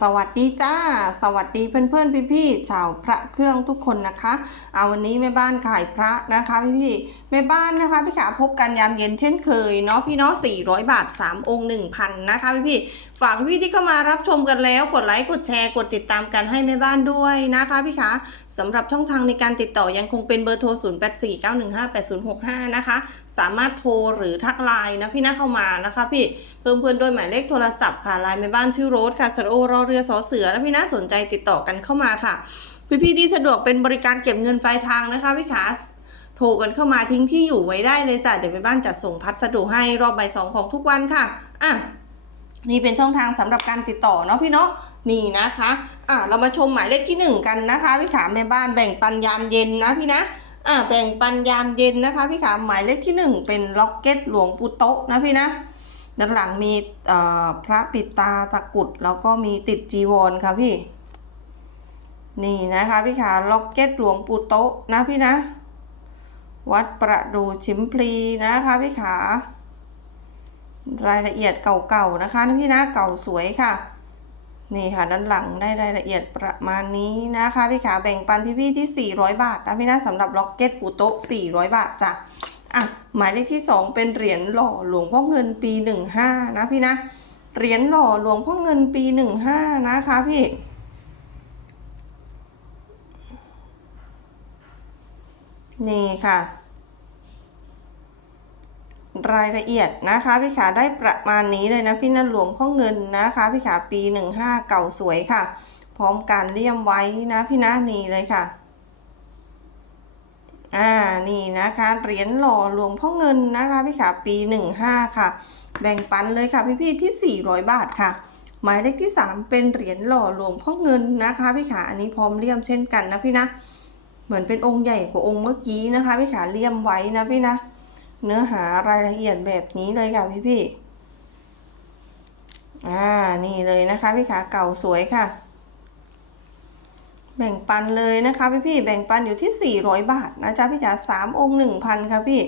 สวัสดีจ้า สวัสดีเพื่อนๆพี่ๆชาวพระเครื่องทุกคนนะคะเอาวันนี้แม่บ้านขายพระนะคะพี่ๆแม่บ้านนะคะพี่ขาพบกันยามเย็นเช่นเคยเนาะพี่เนาะ400 บาท 3 องค์ 1,000 นะคะพี่ๆฝากพี่ที่เข้ามารับชมกันแล้ว กดไลค์กดแชร์กดติดตามกันให้แม่บ้านด้วยนะคะพี่ขาสำหรับช่องทางในการติดต่อยังคงเป็นเบอร์โทร 0849158065 นะคะ สามารถโทรหรือทักไลน์นะพี่นะเข้ามานะคะ พี่เพิ่มเพื่อนด้วยหมายเลขโทรศัพท์ค่ะไลน์แม่บ้านชื่อโรสค่ะสโอรอเรือสอเสือนะพี่นะสนใจติดต่อกันเข้ามาค่ะ พี่ๆที่สะดวกเป็นบริการเก็บเงินปลายทางนะคะพี่ขาโทรกันเข้ามาทิ้งที่อยู่ไว้ได้เลยจ้ะเดี๋ยวแม่บ้านจะส่งพัสดุให้รอบบ่ายสองของทุกวันค่ะอะ นี่เป็นช่องทางสำหรับการติดต่อเนาะพี่เนาะนี่นะคะอะเรามาชมหมายเลขที่หนึ่งกันนะคะ พี่ขาแม่บ้านแบ่งปันยามเย็นนะพี่นะอะแบ่งปันยามเย็นนะคะ พี่ขาหมายเลขที่หนึ่งเป็นล็อกเก็ตหลวงปู่โตะนะพี่นะด้านหลังมีอ่อพระปิดตาตะกุดแล้วก็มีติดจีวรค่ะพี่ นี่นะคะพี่ขาล็อกเก็ตหลวงปู่โตะนะพี่นะ วัดประดูชิมพลีนะคะพี่ขา รายละเอียดเก่าๆนะคะพี่นะเก่าสวยค่ะ นี่ค่ะด้านหลังได้รายละเอียดประมาณนี้นะคะพี่ขาแบ่งปันพี่ๆที่ 400 บาทนะพี่นะสำหรับล็อกเก็ตปูโต๊ะ400 บาทจ้ะอะหมายเลขที่ 2 เป็นเหรียญหล่อหลวงพ่อเงินปี 15 นะพี่นะเหรียญหล่อหลวงพ่อเงินปี 15 นะคะพี่นี่ค่ะ รายละเอียดนะคะพี่ขาได้ประมาณนี้เลยนะพี่นันหลวงพ่อเงินนะคะพี่ขาปี 15 เก่าสวยค่ะ พร้อมการเลี่ยมไว้นะพี่นะนี่เลยค่ะอ่านี่นะคะเหรียญหล่อหลวงพ่อเงินนะคะพี่ขาปี 15 ค่ะ แบ่งปันเลยค่ะพี่ๆที่ 400 บาทค่ะ หมายเลขที่ 3 เป็นเหรียญหล่อหลวงพ่อเงินนะคะพี่ขาอันนี้พร้อมเลี่ยมเช่นกันนะพี่นะเหมือนเป็นองค์ใหญ่กว่าองค์เมื่อกี้นะคะพี่ขาเลี่ยมไว้นะพี่นะ เนื้อหารายละเอียดแบบนี้เลยค่ะพี่พี่อ่า นี่เลยนะคะพี่ขาเก่าสวยค่ะ แบ่งปันเลยนะคะพี่พี่แบ่งปันอยู่ที่ 400 บาทนะจ๊ะพี่จ๋าสามองค์1,000ค่ะพี่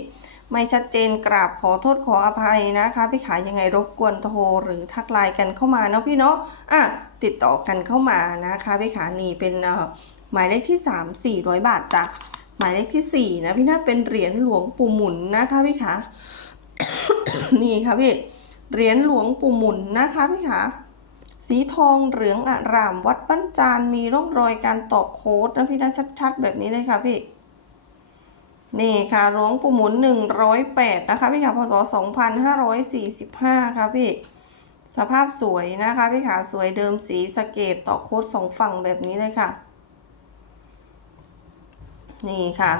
ไม่ชัดเจนกราบขอโทษขออภัยนะคะพี่ขายังไงรบกวนโทรหรือทักไลน์กันเข้ามาเนาะพี่เนาะ อะติดต่อกันเข้ามานะคะพี่ขานี่เป็นเอ่อหมายเลขที่ 3 400 บาทจ้ะ หมายเลขที่ 4 นะพี่น่าเป็นเหรียญหลวงปู่หมุนนะคะพี่ขานี่ค่ะพี่เหรียญหลวงปู่หมุนนะคะพี่ขาสีทองเหลืองอร่ามวัดปั้นจานมีร่องรอยการตอกโค้ดนะพี่นะชัดๆ แบบนี้เลยค่ะพี่นี่ค่ะหลวงปู่หมุน 108 นะคะพี่ขาพศ 2545 ค่ะพี่ สภาพสวยนะคะพี่ขาสวยเดิมสีสเกตตอกโค้ดสองฝั่งแบบนี้เลยค่ะ นี่ค่ะ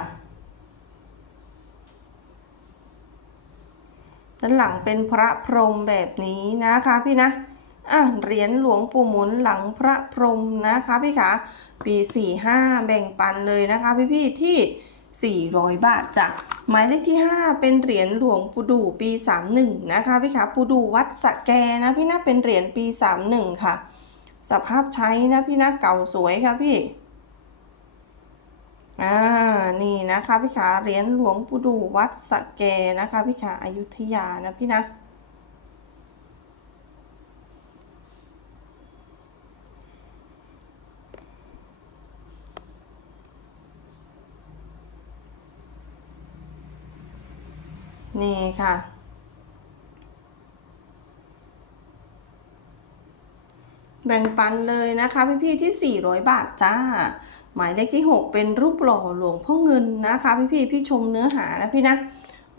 ด้านหลังเป็นพระพรหมแบบนี้นะคะพี่นะอะเหรียญหลวงปู่หมุนหลังพระพรหมนะคะพี่ขาปี45แบ่งปันเลยนะคะพี่ๆที่ 400 บาทจ้ะหมายเลขที่ 5 เป็นเหรียญหลวงปู่ดูปี 31 นะคะพี่ขาปู่ดูวัดสะแกนะพี่นะเป็นเหรียญปี 31 ค่ะ สภาพใช้นะพี่นะเก่าสวยค่ะพี่ อ่า นี่นะคะพี่ขาเหรียญหลวงปู่ดูวัดสะแกนะคะพี่ขาอายุทยานะพี่นะนี่ค่ะ แบ่งปันเลยนะคะพี่ๆที่ 400 บาทจ้า หมายเลขที่ 6 เป็นรูปหล่อหลวงพ่อเงินนะคะ พี่ๆพี่ชมเนื้อหานะพี่นะ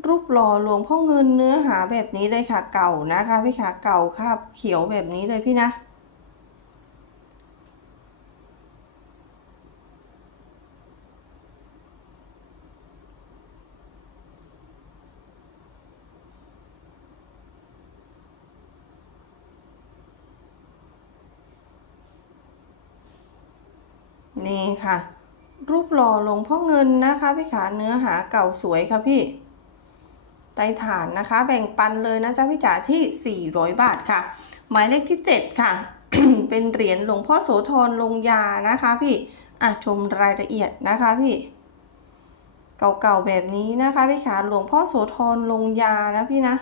รูปหล่อหลวงพ่อเงินเนื้อหาแบบนี้เลยค่ะเก่านะคะพี่ขาเก่าคาบเขียวแบบนี้เลยพี่นะ นี่ค่ะ รูป หล่อหลวงพ่อเงินนะคะพี่ขาเนื้อหาเก่าสวยค่ะพี่ไต้ฐานนะคะ แบ่งปันเลยนะจ๊ะพี่จ๋าที่ 400 บาทค่ะ หมายเลขที่ 7 ค่ะ เป็นเหรียญหลวงพ่อโสธรลงยานะคะพี่อะชมรายละเอียดนะคะพี่ เก่าๆแบบนี้นะคะพี่ขาหลวงพ่อโสธรลงยานะพี่นะ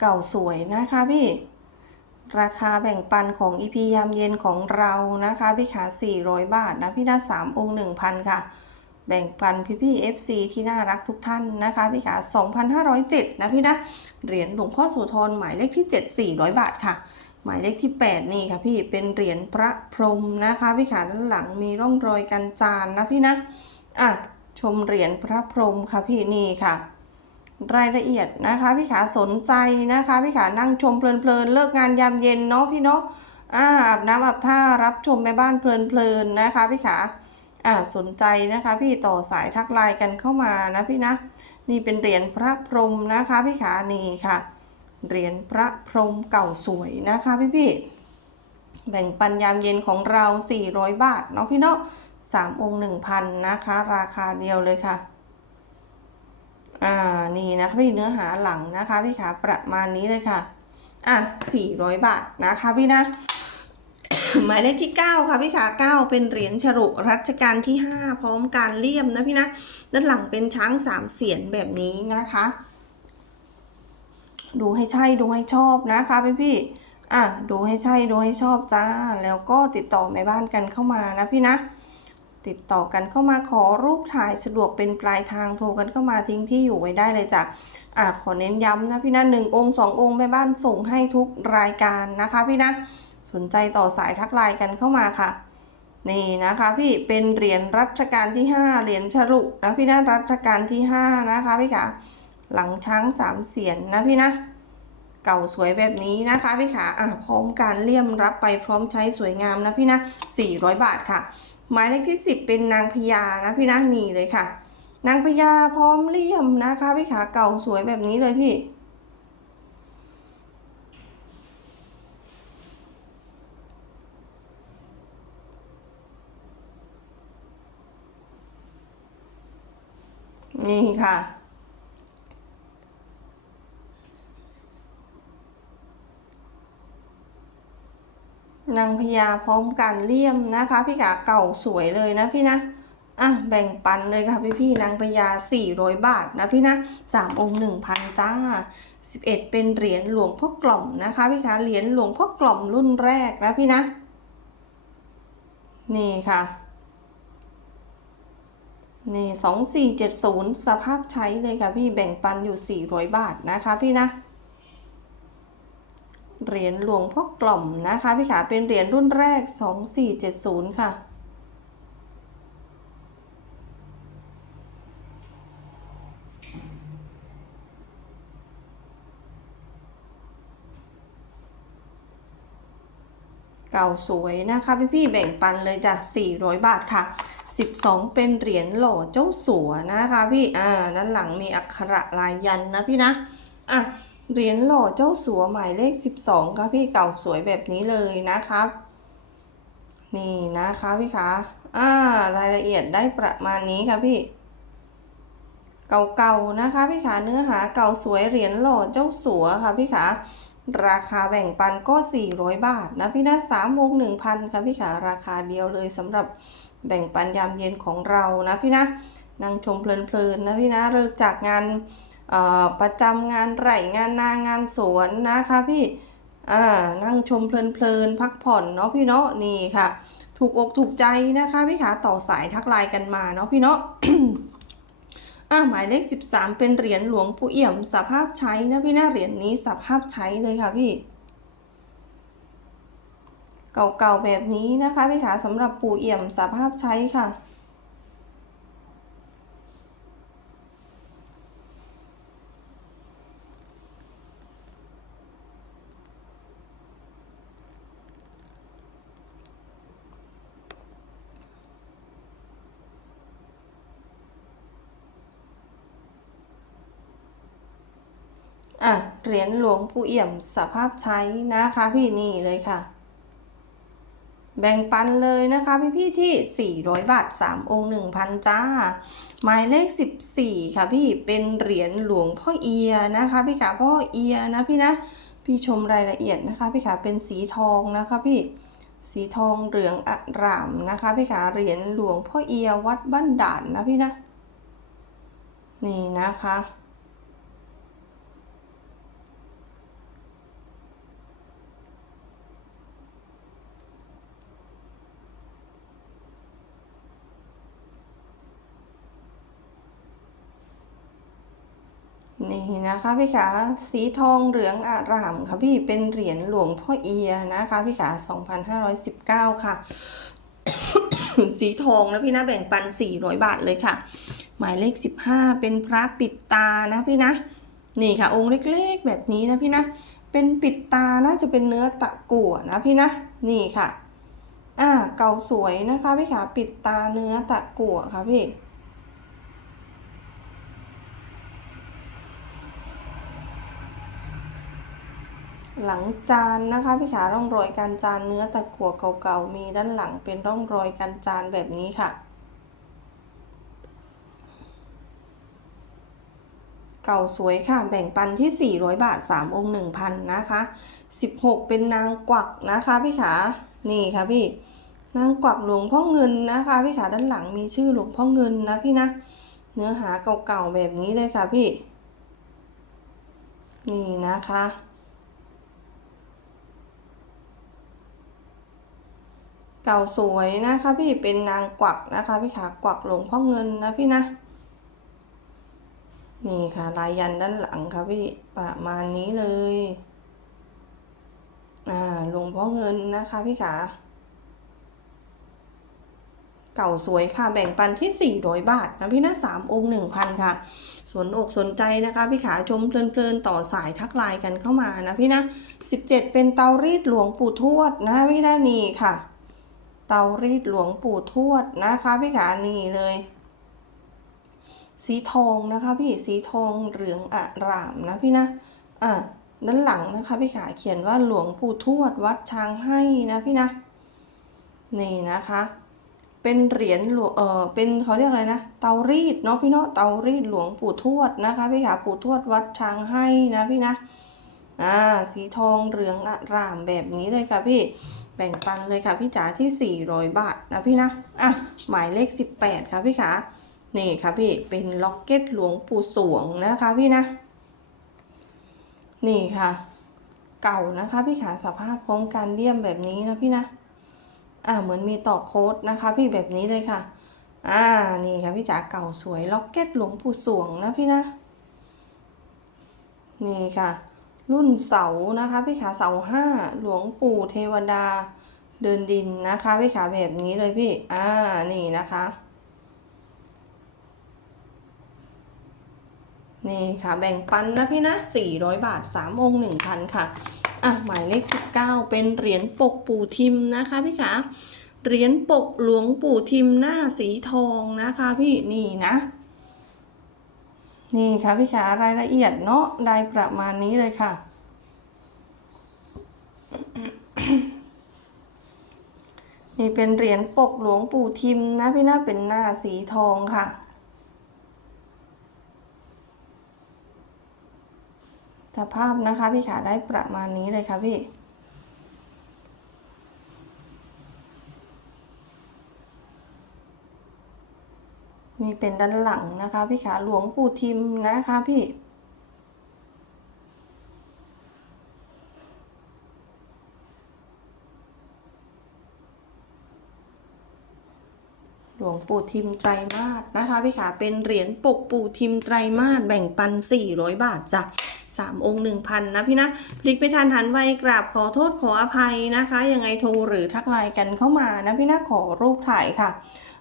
เก่าสวยนะคะพี่ ราคาแบ่งปันของ EP ยามเย็นของเรานะคะพี่ขา400 บาทนะพี่นะ3องค์1,000 ค่ะ แบ่งปันพี่พี่ FC ที่น่ารักทุกท่านนะคะพี่ขา2,507นะพี่นะเหรียญหลวงพ่อโสธรหมายเลขที่ 7 400 บาทค่ะ หมายเลขที่ 8 นี่ค่ะพี่เป็นเหรียญพระพรหมนะคะพี่ขาด้านหลังมีร่องรอยกันจานนะพี่นะอะชมเหรียญพระพรหมค่ะพี่นี่ค่ะ รายละเอียดนะคะพี่ขาสนใจนะคะพี่ขานั่งชมเพลินๆเลิกงานยามเย็นเนาะพี่เนาะอ่าบน้ำอาบท่ารับชมแม่บ้านเพลินๆนะคะพี่ขาอ่าสนใจนะคะ พี่ต่อสายทักไลน์กันเข้ามานะพี่นะ นี่เป็นเหรียญพระพรหมนะคะพี่ขานี่ค่ะเหรียญพระพรหมเก่าสวยนะคะพี่พี่แบ่งปันยามเย็นของเรา 400 บาทเนาะพี่เนาะสามองค์1,000นะคะ ราคาเดียวเลยค่ะ อ่านี่นะคะพี่เนื้อหาหลังนะคะพี่ขาประมาณนี้เลยค่ะ อะ400บาทนะคะพี่นะ หมายเลขที่ 9 ค่ะพี่ขา9เป็นเหรียญฉลุรัชกาลที่ 5 พร้อมการเลี่ยมนะพี่นะ ด้านหลังเป็นช้างสามเสียนแบบนี้นะคะ ดูให้ใช่ดูให้ชอบนะคะพี่พี่อะดูให้ใช่ดูให้ชอบจ้า แล้วก็ติดต่อแม่บ้านกันเข้ามานะพี่นะ ติดต่อกันเข้ามาขอรูปถ่ายสะดวกเป็นปลายทางโทรกันเข้ามาทิ้งที่อยู่ไว้ได้เลยจ้ะอ่าขอเน้นย้ำนะพี่นะหนึ่งองค์สององค์แม่บ้านส่งให้ทุกรายการนะคะพี่นะสนใจต่อสายทักไลน์กันเข้ามาค่ะนี่นะคะพี่เป็นเหรียญรัชกาลที่ 5 เหรียญฉลุนะพี่นะรัชกาลที่ 5 นะคะพี่ขาหลังช้างสามเสียนนะพี่นะ เก่าสวยแบบนี้นะคะพี่ขาอะพร้อมการเลี่ยมรับไปพร้อมใช้สวยงามนะพี่นะ400 บาทค่ะ หมายเลขที่ 10 เป็นนางพญานะพี่นะนี่เลยค่ะ นางพญาพร้อมเลี่ยมนะคะพี่ขาเก่าสวยแบบนี้เลยพี่นี่ค่ะ นางพญาพร้อมกันเลี่ยมนะคะ พี่ขาเก่าสวยเลยนะพี่นะอะแบ่งปันเลยค่ะพี่พี่นางพญา400 บาทนะพี่นะ3องค์1,000จ้า 11 เป็นเหรียญหลวงพ่อกล่อมนะคะ พี่คะเหรียญหลวงพ่อกล่อมรุ่นแรกนะพี่นะ นี่ค่ะ นี่สองสี่เจ็ดศูนย์สภาพใช้เลยค่ะพี่แบ่งปันอยู่สี่ร้อยบาทนะคะพี่นะ เหรียญหลวงพ่อกล่อมนะคะพี่ขาเป็นเหรียญรุ่นแรกสองสี่เจ็ดศูนย์ค่ะ เก่าสวยนะคะพี่พี่ๆแบ่งปันเลยจ้ะ 400 บาทค่ะ 12 เป็นเหรียญหล่อเจ้าสัวนะคะพี่ อ่า ด้านหลังมีอักขระลายยันนะพี่นะ อะ เหรียญหล่อเจ้าสัวหมายเลข 12ค่ะพี่เก่าสวยแบบนี้เลยนะครับ นี่นะคะพี่คะอ่ารายละเอียดได้ประมาณนี้ค่ะพี่ เก่าๆนะคะพี่ขาเนื้อหาเก่าสวยเหรียญหล่อเจ้าสัวค่ะพี่ขาราคาแบ่งปันก็ 400 บาทนะพี่นะ3วง1,000ค่ะพี่ขาราคาเดียวเลยสำหรับแบ่งปันยามเย็นของเรานะพี่นะนั่งชมเพลินๆนะพี่นะเลิกจากงาน ประจำงานไร่งานนางานสวนนะคะพี่นั่งชมเพลินๆพักผ่อนเนาะพี่เนาะนี่ค่ะ ถูกอกถูกใจนะคะพี่ขาต่อสายทักไลน์กันมาเนาะพี่เนาะหมายเลข 13 เป็นเหรียญหลวงปู่เอี่ยมสภาพใช้นะพี่นะเหรียญนี้สภาพใช้เลยค่ะพี่ เก่าๆแบบนี้นะคะพี่ขาสำหรับปู่เอี่ยมสภาพใช้ค่ะ อะเหรียญหลวงปู่เอี่ยมสภาพใช้นะคะพี่นี่เลยค่ะ แบ่งปันเลยนะคะพี่พี่ที่ 400 บาท 3 องค์ 1,000 จ้า หมายเลข 14 ค่ะพี่เป็นเหรียญหลวงพ่อเอียนะคะพี่ขาพ่อเอียนะพี่นะ พี่ชมรายละเอียดนะคะพี่ขาเป็นสีทองนะคะพี่สีทองเหลืองอร่ามนะคะพี่ขาเหรียญหลวงพ่อเอียวัดบ้านด่านนะพี่นะ นี่นะคะ นี่นะคะพี่ขาสีทองเหลืองอารามค่ะพี่เป็นเหรียญหลวงพ่อเอียนะคะพี่ขา2519 ค่ะ สีทองนะพี่นะแบ่งปัน 400 บาทเลยค่ะ หมายเลข 15 เป็นพระปิดตานะพี่นะ นี่ค่ะ องค์เล็กๆแบบนี้นะพี่นะ เป็นปิดตาน่าจะเป็นเนื้อตะกั่วนะพี่นะ นี่ค่ะ อ่าเก่าสวยนะคะพี่ขาปิดตาเนื้อตะกั่วค่ะพี่ หลังจานนะคะพี่ขาร่องรอยการจานเนื้อตะกั่วเก่าๆมีด้านหลังเป็นร่องรอยการจานแบบนี้ค่ะ เก่าสวยค่ะแบ่งปันที่ 400 บาท 3 องค์ 1,000 นะคะ 16 เป็นนางกวักนะคะพี่ขานี่ค่ะพี่นางกวักหลวงพ่อเงินนะคะพี่ขาด้านหลังมีชื่อหลวงพ่อเงินนะพี่นะเนื้อหาเก่าๆแบบนี้เลยค่ะพี่ นี่นะคะ เก่าสวยนะคะพี่เป็นนางกวักนะคะพี่ขากวักหลวงพ่อเงินนะพี่นะ นี่ค่ะลายยันด้านหลังค่ะพี่ประมาณนี้เลยอ่าหลวงพ่อเงินนะคะพี่ขาเก่าสวยค่ะแบ่งปันที่ 400 บาทนะพี่นะสามองค์1,000 ค่ะ สนอกสนใจนะคะพี่ขาชมเพลินๆต่อสายทักไลน์กันเข้ามานะพี่นะ 17 เป็นเตารีดหลวงปู่ทวดนะพี่นะนี่ค่ะ ตารีดหลวงปู่ทวดนะคะพี่ขานี่เลย สีทองนะคะพี่สีทองเหลืองอารามนะพี่นะอะด้านหลังนะคะพี่ขาเขียนว่าหลวงปู่ทวดวัดช้างให้นะพี่นะนี่นะคะเป็นเหรียญหลวงเออเป็นเขาเรียกอะไรนะ เตารีดเนาะพี่เนาะ เตารีดหลวงปู่ทวดนะคะพี่ขาปู่ทวดวัดช้างให้นะพี่นะ อ่า สีทองเหลืองอารามแบบนี้เลยค่ะพี่ แบ่งปันเลยค่ะพี่จ๋าที่ 400 บาทนะพี่นะ อะ หมายเลข 18 ค่ะพี่ขานี่ค่ะพี่ เป็นล็อกเก็ตหลวงปู่สวงนะคะพี่นะ นี่ค่ะ เก่านะคะพี่ขาสภาพพร้อมการเลี่ยมแบบนี้นะพี่นะ อ่าเหมือนมีต่อโค้ดนะคะ พี่แบบนี้เลยค่ะ อ่า นี่ค่ะพี่จ๋าเก่าสวยล็อกเก็ตหลวงปู่สวงนะพี่นะ นี่ค่ะ รุ่นเสานะคะพี่ขาเสาห้าหลวงปู่เทวดา เดินดินนะคะพี่ขาแบบนี้เลยพี่ อ่านี่นะคะ นี่ค่ะแบ่งปันนะพี่นะ400 บาท 3 องค์ 1,000 ค่ะ อะ หมายเลข 19 เป็นเหรียญปกปู่ทิมนะคะพี่ขาเหรียญปกหลวงปู่ทิมหน้าสีทองนะคะพี่นี่นะ นี่ค่ะพี่ขารายละเอียดเนาะได้ประมาณนี้เลยค่ะ นี่เป็นเหรียญปกหลวงปู่ทิมนะพี่หนะเป็นหน้าสีทองค่ะสภาพนะคะพี่ขาได้ประมาณนี้เลยค่ะพี่ นี่เป็นด้านหลังนะคะ พี่ขาหลวงปู่ทิมนะคะพี่หลวงปู่ทิมไตรมาสนะคะ พี่ขาเป็นเหรียญปกปู่ทิมไตรมาสแบ่งปัน 400 บาทจ้ะสามองค์1,000นะพี่นะพลิกไปทานหันไวกราบขอโทษขออภัยนะคะ ยังไงโทรหรือทักไลน์กันเข้ามานะพี่นะขอรูปถ่ายค่ะ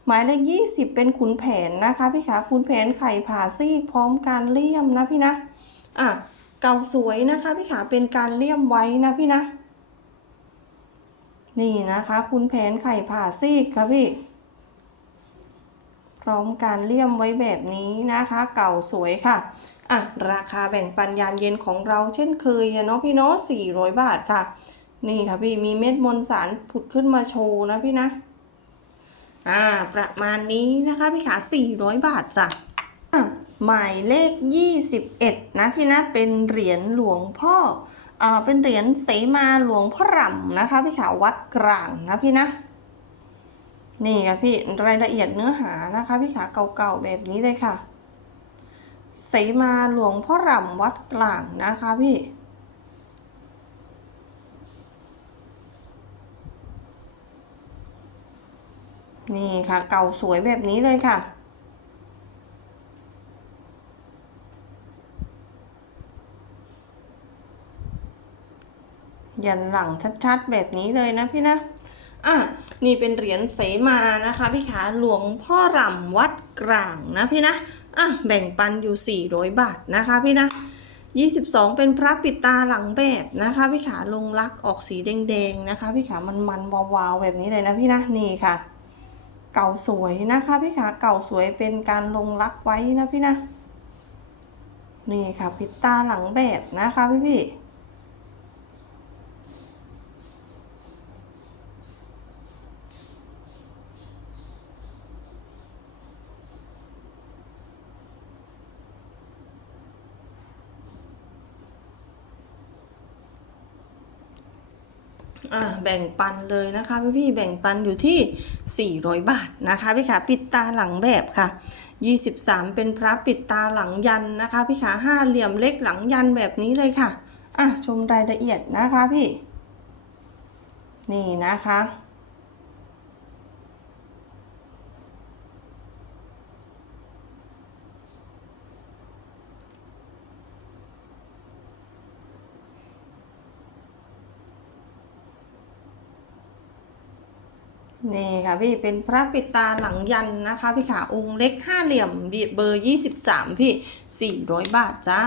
หมายเลข20 เป็นขุนแผนนะคะพี่ขาขุนแผนไข่ผ่าซีกพร้อมการเลี่ยมนะพี่นะอะเก่าสวยนะคะพี่ขาเป็นการเลี่ยมไว้นะพี่นะ นี่นะคะคุณแผนไข่ผ่าซีกค่ะพี่ พร้อมการเลี่ยมไว้แบบนี้นะคะ เก่าสวยค่ะอะราคาแบ่งปันยามเย็นของเราเช่นเคยเนาะพี่เนาะ400 บาทค่ะ นี่ค่ะพี่มีเม็ดมวลสารผุดขึ้นมาโชว์นะพี่นะ อ่าประมาณนี้นะคะพี่ขา400 บาทจ้ะหมายเลข 21 นะพี่นะเป็นเหรียญหลวงพ่ออ่าเป็นเหรียญเสมาหลวงพ่อรำนะคะพี่ขาวัดกลางนะพี่นะนี่ค่ะพี่รายละเอียดเนื้อหานะคะพี่ขาเก่าๆแบบนี้เลยค่ะเสมาหลวงพ่อรำวัดกลางนะคะพี่ นี่ค่ะเก่าสวยแบบนี้เลยค่ะ ยันหลังชัดๆแบบนี้เลยนะพี่นะ อะ นี่เป็นเหรียญเสมานะคะ พี่ขาหลวงพ่อรำวัดกลางนะพี่นะ อะ แบ่งปันอยู่ 400 บาทนะคะพี่นะ22 เป็นพระปิดตาหลังแบบนะคะ พี่ขาลงลักออกสีแดงๆนะคะ พี่ขามันมันวาวๆแบบนี้เลยนะพี่นะนี่ค่ะ เก่าสวยนะคะพี่ขาเก่าสวยเป็นการลงลักไว้นะพี่นะ นี่ค่ะ พิตตาหลังแบบนะคะพี่พี่ อ่าแบ่งปันเลยนะคะพี่พี่ๆแบ่งปันอยู่ที่ 400 บาทนะคะพี่ขาปิดตาหลังแบบค่ะ 23 เป็นพระปิดตาหลังยันนะคะพี่ขาห้าเหลี่ยมเล็กหลังยันแบบนี้เลยค่ะอะชมรายละเอียดนะคะพี่ นี่นะคะ นี่ค่ะพี่เป็นพระปิดตาหลังยันนะคะพี่ขาองค์เล็กห้าเหลี่ยมเบอร์ 23 พี่ 400 บาทจ้า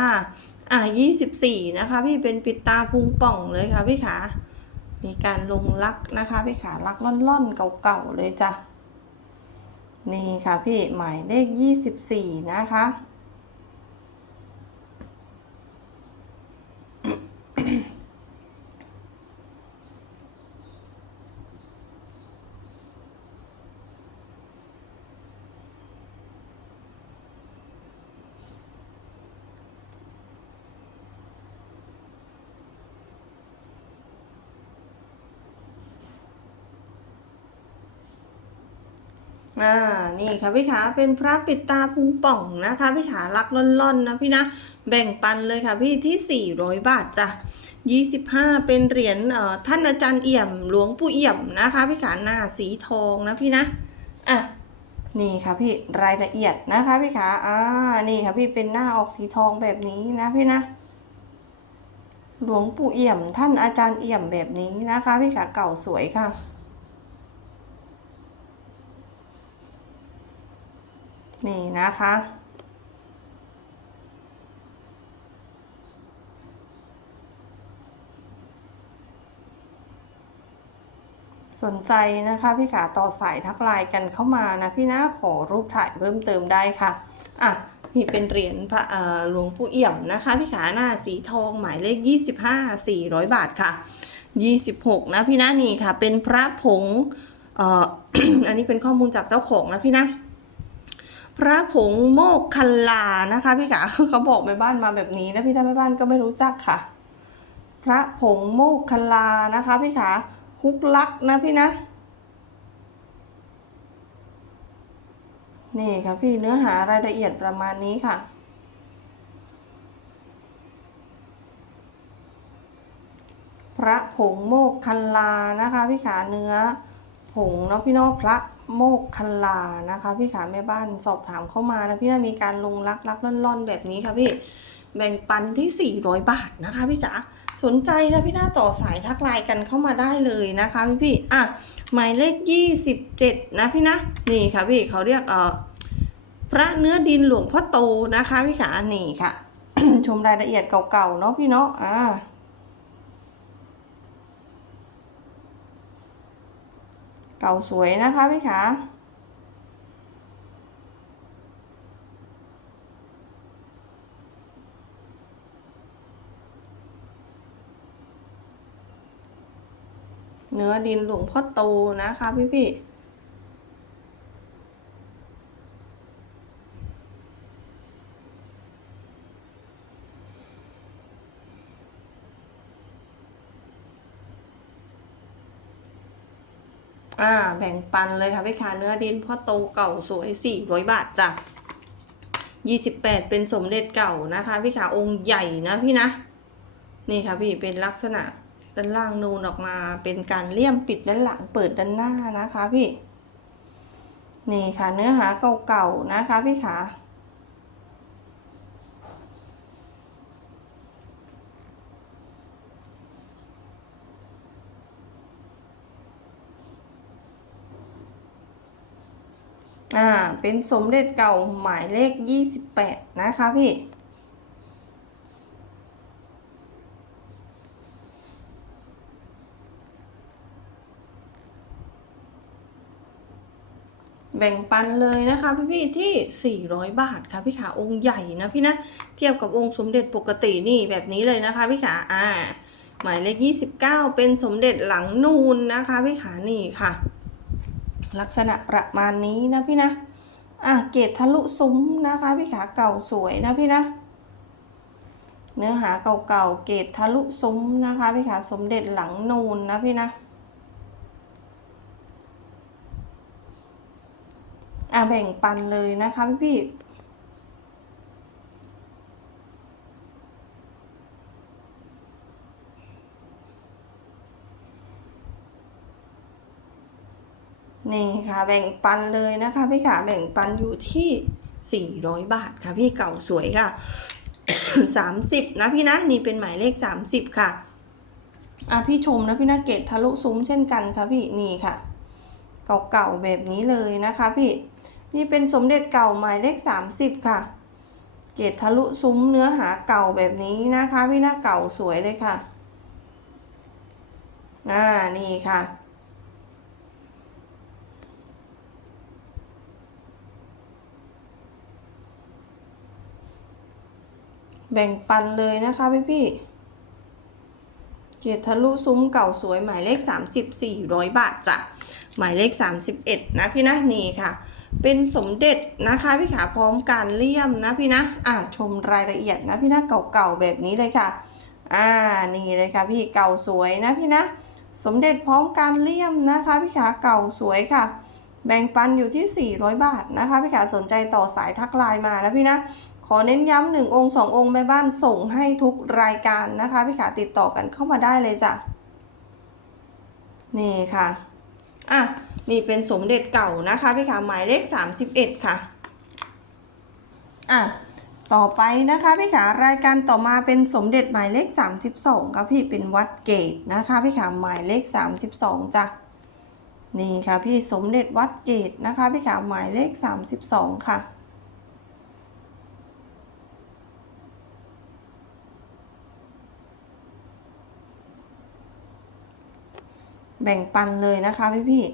อะ 24 นะคะ พี่เป็นปิดตาพุงป่องเลยค่ะพี่ขามีการลงลักนะคะพี่ขาลักล่อนๆเก่าๆเลยจ้ะนี่ค่ะพี่หมายเลข 24 นะคะ อ่า นี่ค่ะพี่ขาเป็นพระปิดตาพุงป่องนะคะพี่ขาลักล่อนๆนะพี่นะแบ่งปันเลยค่ะพี่ที่ 400 บาทจ้ะ25 เป็นเหรียญท่านอาจารย์เอี่ยมหลวงปู่เอี่ยมนะคะพี่ขาหน้าสีทองนะพี่นะอะนี่ค่ะพี่รายละเอียดนะคะพี่ขาอ่านี่ค่ะพี่เป็นหน้าออกสีทองแบบนี้นะพี่นะหลวงปู่เอี่ยม ท่านอาจารย์เอี่ยมแบบนี้นะคะพี่ขาเก่าสวยค่ะ นี่นะคะ สนใจนะคะพี่ขาต่อสายทักไลน์กันเข้ามานะพี่นะขอรูปถ่ายเพิ่มเติมได้ค่ะอะนี่เป็นเหรียญพระหลวงปู่เอี่ยมนะคะพี่ขาหน้าสีทองหมายเลข 25 400 บาทค่ะ 26 นะพี่นะนี่ค่ะ เป็นพระผงอ,อ,อันนี้เป็นข้อมูลจากเจ้าของนะพี่นะ พระผงโมกคันลานะคะ พี่ขาเขาบอกแม่บ้านมาแบบนี้นะพี่ถ้าแม่บ้านก็ไม่รู้จักค่ะ พระผงโมกคันลานะคะ พี่ขาคุกลักนะพี่นะนี่ค่ะพี่เนื้อหารายละเอียดประมาณนี้ค่ะ พระผงโมกคันลานะคะ พี่ขาเนื้อผงเนาะพี่นอกพระ โมกคันลานะคะ พี่ขาแม่บ้านสอบถามเข้ามานะพี่น่ามีการลงลักลักล่อนๆ แบบนี้ค่ะพี่แบ่งปันที่ 400 บาทนะคะพี่จ๋าสนใจนะพี่หน้าต่อสายทักไลน์กันเข้ามาได้เลยนะคะพี่พี่อะหมายเลข 27 นะพี่นะนี่ค่ะพี่เขาเรียกเออพระเนื้อดินหลวงพ่อโตนะคะพี่ขานี่ค่ะ ชมรายละเอียดเก่าๆเนาะพี่เนาะอ่า เก่าสวยนะคะพี่ขาเนื้อดินหลวงพ่อโตนะคะพี่พี่ แบ่งปันเลยค่ะพี่ขาเนื้อดินพ่อโตเก่าสวย400บาทจ้ะ28 เป็นสมเด็จเก่านะคะพี่ขาองค์ใหญ่นะพี่นะ นี่ค่ะพี่เป็นลักษณะด้านล่างนูนออกมาเป็นการเลี่ยมปิดด้านหลังเปิดด้านหน้านะคะพี่ นี่ค่ะเนื้อหาเก่าๆนะคะพี่ขา อ่า เป็นสมเด็จเก่าหมายเลข 28 นะคะพี่ แบ่งปันเลยนะคะพี่พี่ที่ 400 บาทค่ะพี่ขาองค์ใหญ่นะพี่นะ เทียบกับองค์สมเด็จปกตินี่แบบนี้เลยนะคะพี่ขาอ่า หมายเลข 29 เป็นสมเด็จหลังนูนนะคะพี่ขานี่ค่ะ ลักษณะประมาณนี้นะพี่นะอะเกตทะลุซุ้มนะคะพี่ขาเก่าสวยนะพี่นะ เนื้อหาเก่าๆเกตทะลุซุ้มนะคะพี่ขาสมเด็จหลังนูนนะพี่นะอะแบ่งปันเลยนะคะพี่พี่นี่ ค่ะ แบ่งปันเลยนะคะพี่ขาแบ่งปันอยู่ที่ 400 บาทค่ะพี่เก่าสวยค่ะ 30 นะพี่นะนี่เป็นหมายเลข 30 ค่ะอะพี่ชมนะพี่นะเกตทะลุซุ้มเช่นกันค่ะพี่นี่ค่ะ เก่าๆแบบนี้เลยนะคะพี่นี่เป็นสมเด็จเก่าหมายเลข 30 ค่ะ เกตทะลุซุ้มเนื้อหาเก่าแบบนี้นะคะ พี่นาเก่าสวยเลยค่ะอ่านี่ค่ะ แบ่งปันเลยนะคะพี่พี่เกียรติทะลุซุ้มเก่าสวยหมายเลข 30 400 บาทจ้ะหมายเลข 31 นะพี่นะนี่ค่ะ เป็นสมเด็จนะคะพี่ขาพร้อมการเลี่ยมนะพี่นะอ่าชมรายละเอียดนะพี่นะเก่าๆแบบนี้เลยค่ะอ่านี่เลยค่ะพี่เก่าสวยนะพี่นะ สมเด็จพร้อมการเลี่ยมนะคะพี่ขาเก่าสวยค่ะ แบ่งปันอยู่ที่ 400 บาทนะคะพี่ขาสนใจต่อสายทักไลน์มานะพี่นะ ขอเน้นย้ำหนึ่งองค์สององค์แม่บ้านส่งให้ทุกรายการนะคะพี่ขาติดต่อกันเข้ามาได้เลยจ้ะนี่ค่ะอะนี่เป็นสมเด็จเก่านะคะพี่ขาหมายเลข 31 ค่ะอะต่อไปนะคะพี่ขารายการต่อมาเป็นสมเด็จหมายเลข 32ค่ะพี่เป็นวัดเกตนะคะพี่ขาหมายเลข 32จ้ะนี่ค่ะพี่สมเด็จวัดเกตนะคะพี่ขาหมายเลข 32 ค่ะ แบ่งปันเลยนะคะพี่พี่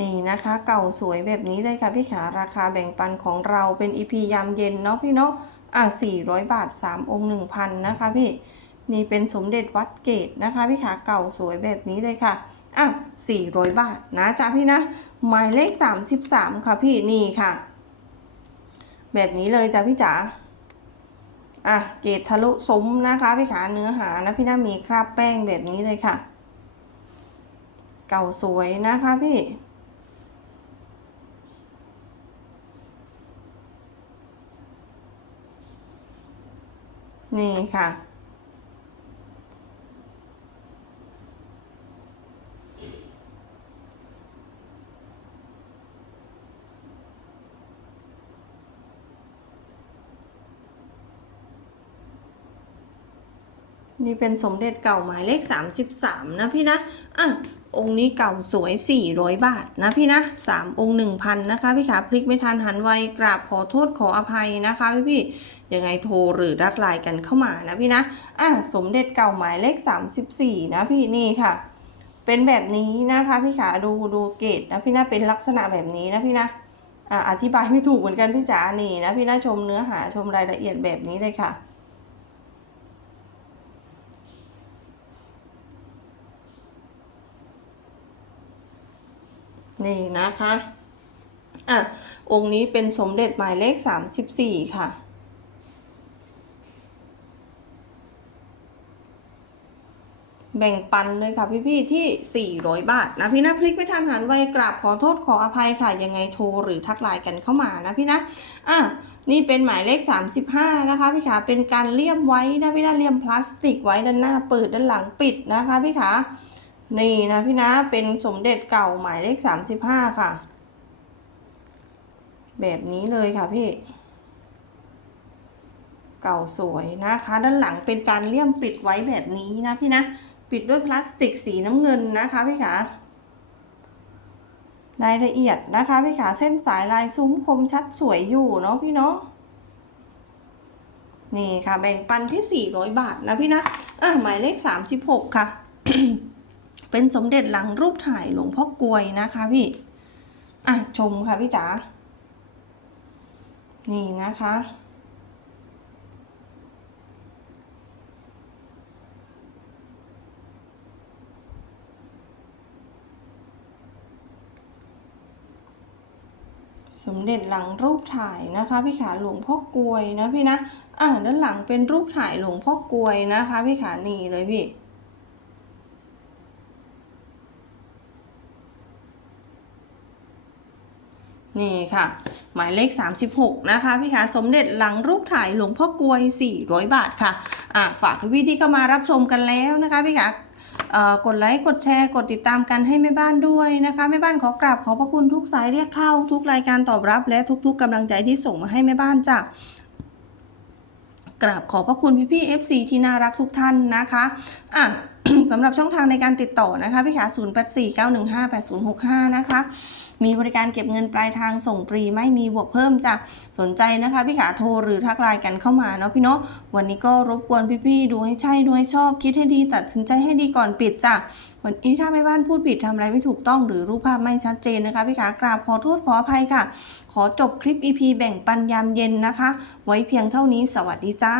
นี่นะคะเก่าสวยแบบนี้เลยค่ะพี่ขาราคาแบ่งปันของเราเป็น EP ยามเย็นเนาะพี่เนาะอะ400 บาท 3 องค์ 1,000 นะคะพี่ นี่เป็นสมเด็จวัดเกตนะคะพี่ขาเก่าสวยแบบนี้เลยค่ะอะ400 บาทนะจ๊ะพี่นะ หมายเลข 33 ค่ะพี่นี่ค่ะ แบบนี้เลยจ้ะพี่จ๋า อะเกตทะลุซุ้มนะคะพี่ขาเนื้อหานะพี่น้ามีคราบแป้งแบบนี้เลยค่ะ เก่าสวยนะคะพี่นี่ค่ะ นี่เป็นสมเด็จเก่าหมายเลข 33 นะพี่นะ อะ องค์นี้เก่าสวย 400 บาทนะพี่นะ 3 องค์ 1,000 นะคะ พี่ขาพลิกไม่ทันหันไวกราบขอโทษขออภัยนะคะพี่พี่ยังไงโทรหรือรักไลน์กันเข้ามานะพี่นะ อะ สมเด็จเก่าหมายเลข 34 นะพี่นี่ค่ะ เป็นแบบนี้นะคะพี่ขาดูดูเกตนะพี่นะเป็นลักษณะแบบนี้นะพี่นะอะอธิบายไม่ถูกเหมือนกันพี่จ๋านี่นะพี่นะชมเนื้อหาชมรายละเอียดแบบนี้เลยค่ะ นี่นะคะอะองค์นี้เป็นสมเด็จหมายเลข 34 ค่ะ แบ่งปันเลยค่ะพี่ๆที่ 400 บาทนะพี่นะพลิกไม่ทันหันไวกราบขอโทษขออภัยค่ะ ยังไงโทรหรือทักไลน์กันเข้ามานะพี่นะอะนี่เป็นหมายเลข 35 นะคะพี่ขาเป็นการเลี่ยมไว้นะพี่นะเลี่ยมพลาสติกไว้ด้านหน้าเปิดด้านหลังปิดนะคะพี่ขา นี่นะพี่นะเป็นสมเด็จเก่าหมายเลข35ค่ะ แบบนี้เลยค่ะพี่ เก่าสวยนะคะ ด้านหลังเป็นการเลี่ยมปิดไว้แบบนี้นะพี่นะ ปิดด้วยพลาสติกสีน้ำเงินนะคะพี่ขารายละเอียดนะคะพี่ขาเส้นสายลายซุ้มคมชัดสวยอยู่เนาะพี่เนาะนี่ค่ะแบ่งปันที่ 400 บาทนะพี่นะอะหมายเลข 36 ค่ะ เป็นสมเด็จหลังรูปถ่ายหลวงพ่อกลวยนะคะพี่อะชมค่ะพี่จ๋านี่นะคะสมเด็จหลังรูปถ่ายนะคะพี่ขาหลวงพ่อกลวยนะพี่นะ อ่าด้านหลังเป็นรูปถ่ายหลวงพ่อกลวยนะคะพี่ขานี่เลยพี่ นี่ค่ะ หมายเลข 36 นะคะพี่ขาสมเด็จหลังรูปถ่ายหลวงพ่อกลวย 400 บาทค่ะอะฝากพี่ที่เข้ามารับชมกันแล้วนะคะพี่ขากดไลค์กดแชร์กดติดตามกันให้แม่บ้านด้วยนะคะแม่บ้านขอกราบขอพระคุณทุกสายเรียกเข้า ทุกรายการตอบรับ และทุก ๆกำลังใจที่ส่งมาให้แม่บ้านจ้ะกราบขอพระคุณพี่ๆ FC ที่น่ารักทุกท่านนะคะอะสำหรับช่องทางในการติดต่อนะคะพี่ขา 0849158065 นะคะ มีบริการเก็บเงินปลายทางส่งฟรีไม่มีบวกเพิ่มจ้ะสนใจนะคะพี่ขาโทรหรือทักไลน์กันเข้ามาเนาะพี่เนาะวันนี้ก็รบกวนพี่ๆดูให้ใช่ดูให้ชอบ คิดให้ดีตัดสินใจให้ดีก่อนปิดจ้ะวันนี้ถ้าแม่บ้านพูดผิดทำอะไรไม่ถูกต้องหรือรูปภาพไม่ชัดเจนนะคะพี่ขากราบขอโทษขออภัยค่ะ ขอจบคลิป EP แบ่งปันยามเย็นนะคะ ไว้เพียงเท่านี้สวัสดีจ้า